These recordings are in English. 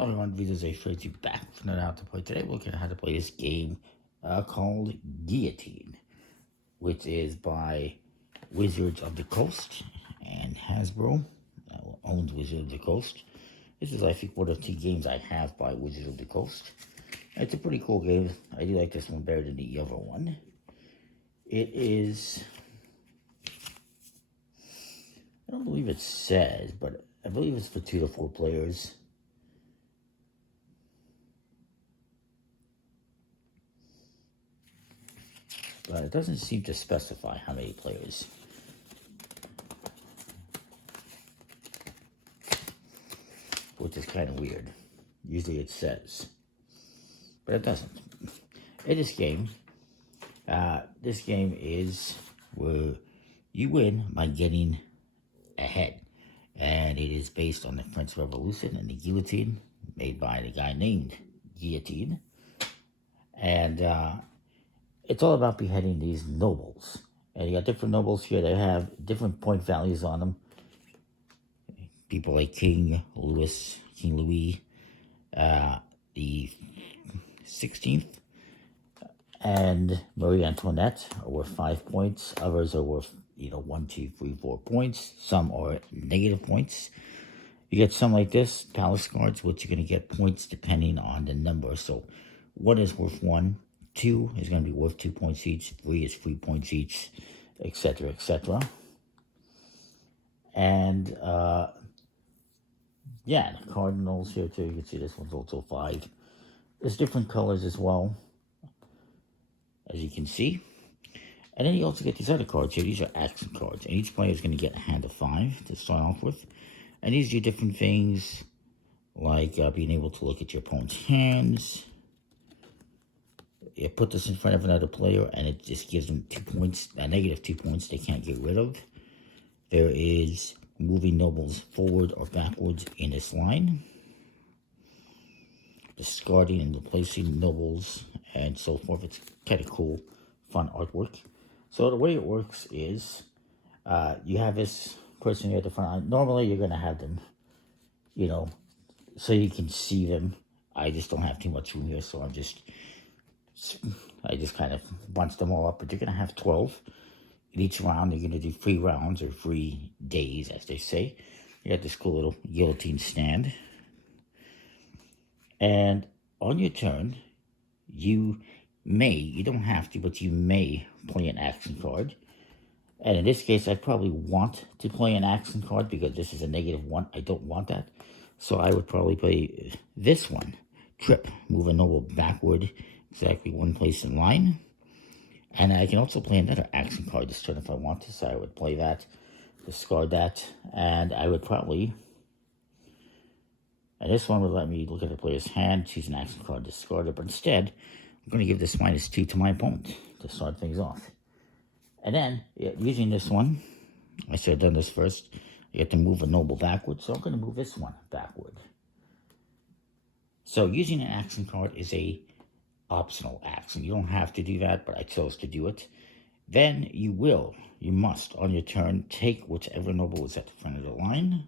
Hello everyone, Vito's A back from How to Play. Today we're looking at how to play this game called Guillotine, which is by Wizards of the Coast and Hasbro, owns Wizards of the Coast. This is, I think, one of 2 games I have by Wizards of the Coast. It's a pretty cool game. I do like this one better than the other one. It is, I don't believe it says, but I believe it's for 2 to 4 players. But it doesn't seem to specify how many players. Which is kind of weird. Usually it says. But it doesn't. In this game is where you win by getting ahead. And it is based on the French Revolution and the guillotine, made by the guy named Guillotine. And it's all about beheading these nobles. And you got different nobles here. They have different point values on them. People like King Louis, the 16th, and Marie Antoinette are worth 5 points. Others are worth, 1, 2, 3, 4 points. Some are negative points. You get some like this, palace guards, which you're going to get points depending on the number. So 1 is worth 1. 2 is going to be worth 2 points each. 3 is 3 points each, etc., etc. And, yeah, the cardinals here too. You can see this one's also 5. There's different colors as well, as you can see. And then you also get these other cards here. These are action cards. And each player is going to get a hand of 5 to start off with. And these do different things, like being able to look at your opponent's hands. You put this in front of another player, and it just gives them 2 points, negative 2 points they can't get rid of. There is moving nobles forward or backwards in this line. Discarding and replacing nobles, and so forth. It's kind of cool, fun artwork. So the way it works is, you have this person here at the front line. Normally you're going to have them, so you can see them. I just don't have too much room here, so I just kind of bunch them all up, but you're going to have 12. In each round, you're going to do 3 rounds, or 3 days, as they say. You got this cool little guillotine stand. And on your turn, you don't have to, but you may play an action card. And in this case, I probably want to play an action card because this is a -1. I don't want that. So I would probably play this one. Trip, move a noble backward exactly 1 place in line. And I can also play another action card this turn if I want to. So I would play that, discard that, and I would probably... And this one would let me look at the player's hand, choose an action card, discard it. But instead, I'm going to give this -2 to my opponent to start things off. And then, using this one, I should have done this first. You get to move a noble backward, so I'm going to move this one backward. So using an action card is a optional action. You don't have to do that, but I chose to do it. Then you must, on your turn, take whichever noble is at the front of the line.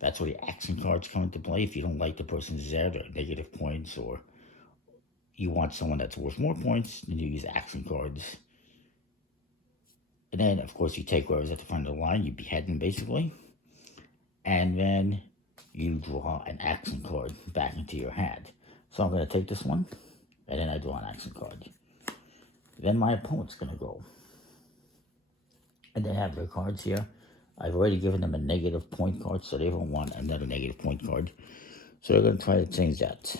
That's where the action cards come into play. If you don't like the person's there, they're negative points, or you want someone that's worth more points, then you use action cards. And then, of course, you take whoever's at the front of the line, you behead them, basically. And then you draw an action card back into your hand. So I'm going to take this one, and then I draw an action card. Then my opponent's going to go. And they have their cards here. I've already given them a negative point card, so they don't want another negative point card. So they're going to try to change that.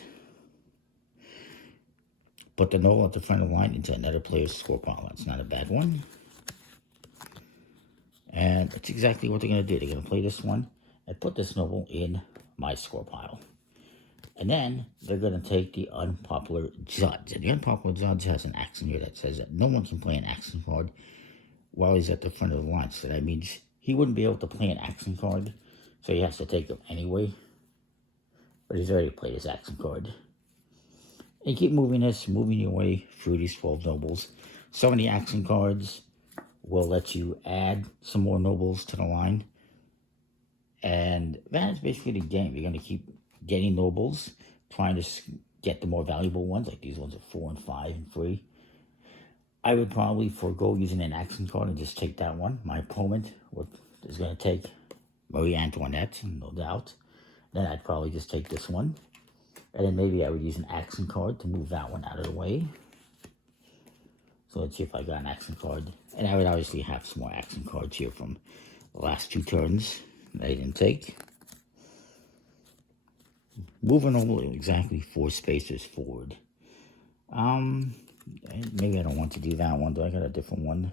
Put the noble at the front of the line into another player's score pile. That's not a bad one. And that's exactly what they're going to do. They're going to play this one and put this noble in my score pile. And then they're going to take the unpopular judge. And the unpopular judge has an action here that says that no one can play an action card while he's at the front of the line. So that means he wouldn't be able to play an action card, so he has to take them anyway. But he's already played his action card. And you keep moving your way through these 12 nobles. Some of the action cards will let you add some more nobles to the line. And that is basically the game. You're going to keep getting nobles, trying to get the more valuable ones, like these ones are 4 and 5 and 3. I would probably forego using an action card and just take that one. My opponent is going to take Marie Antoinette, no doubt. Then I'd probably just take this one. And then maybe I would use an action card to move that one out of the way. So let's see if I got an action card. And I would obviously have some more action cards here from the last 2 turns that I didn't take. Moving over exactly 4 spaces forward. Maybe I don't want to do that one. Do I got a different one?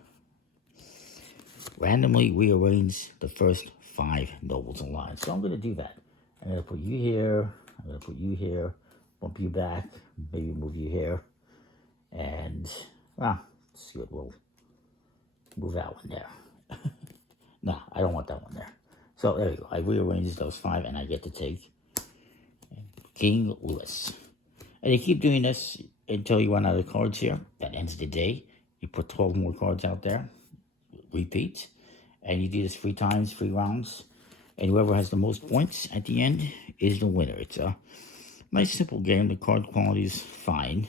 Randomly rearrange the first 5 nobles in line. So I'm going to do that. I'm going to put you here. I'm going to put you here. Bump you back. Maybe move you here. And, well, it's good. We'll move that one there. No, I don't want that one there. So there we go. I rearranged those 5 and I get to take King Louis. And you keep doing this until you run out of cards here. That ends the day. You put 12 more cards out there. Repeat. And you do this 3 times, 3 rounds. And whoever has the most points at the end is the winner. It's a nice, simple game. The card quality is fine.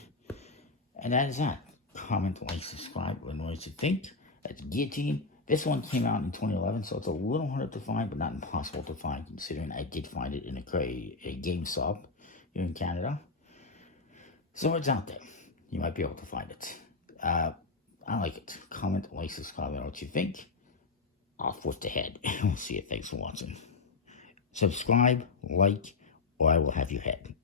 And that is that. Comment, like, subscribe. Let me know what you think. That's Guillotine. This one came out in 2011, so it's a little harder to find, but not impossible to find, considering I did find it in a GameStop here in Canada. So it's out there. You might be able to find it. I like it. Comment, like, subscribe, and what you think. Off with the head. We'll see you. Thanks for watching. Subscribe, like, or I will have your head.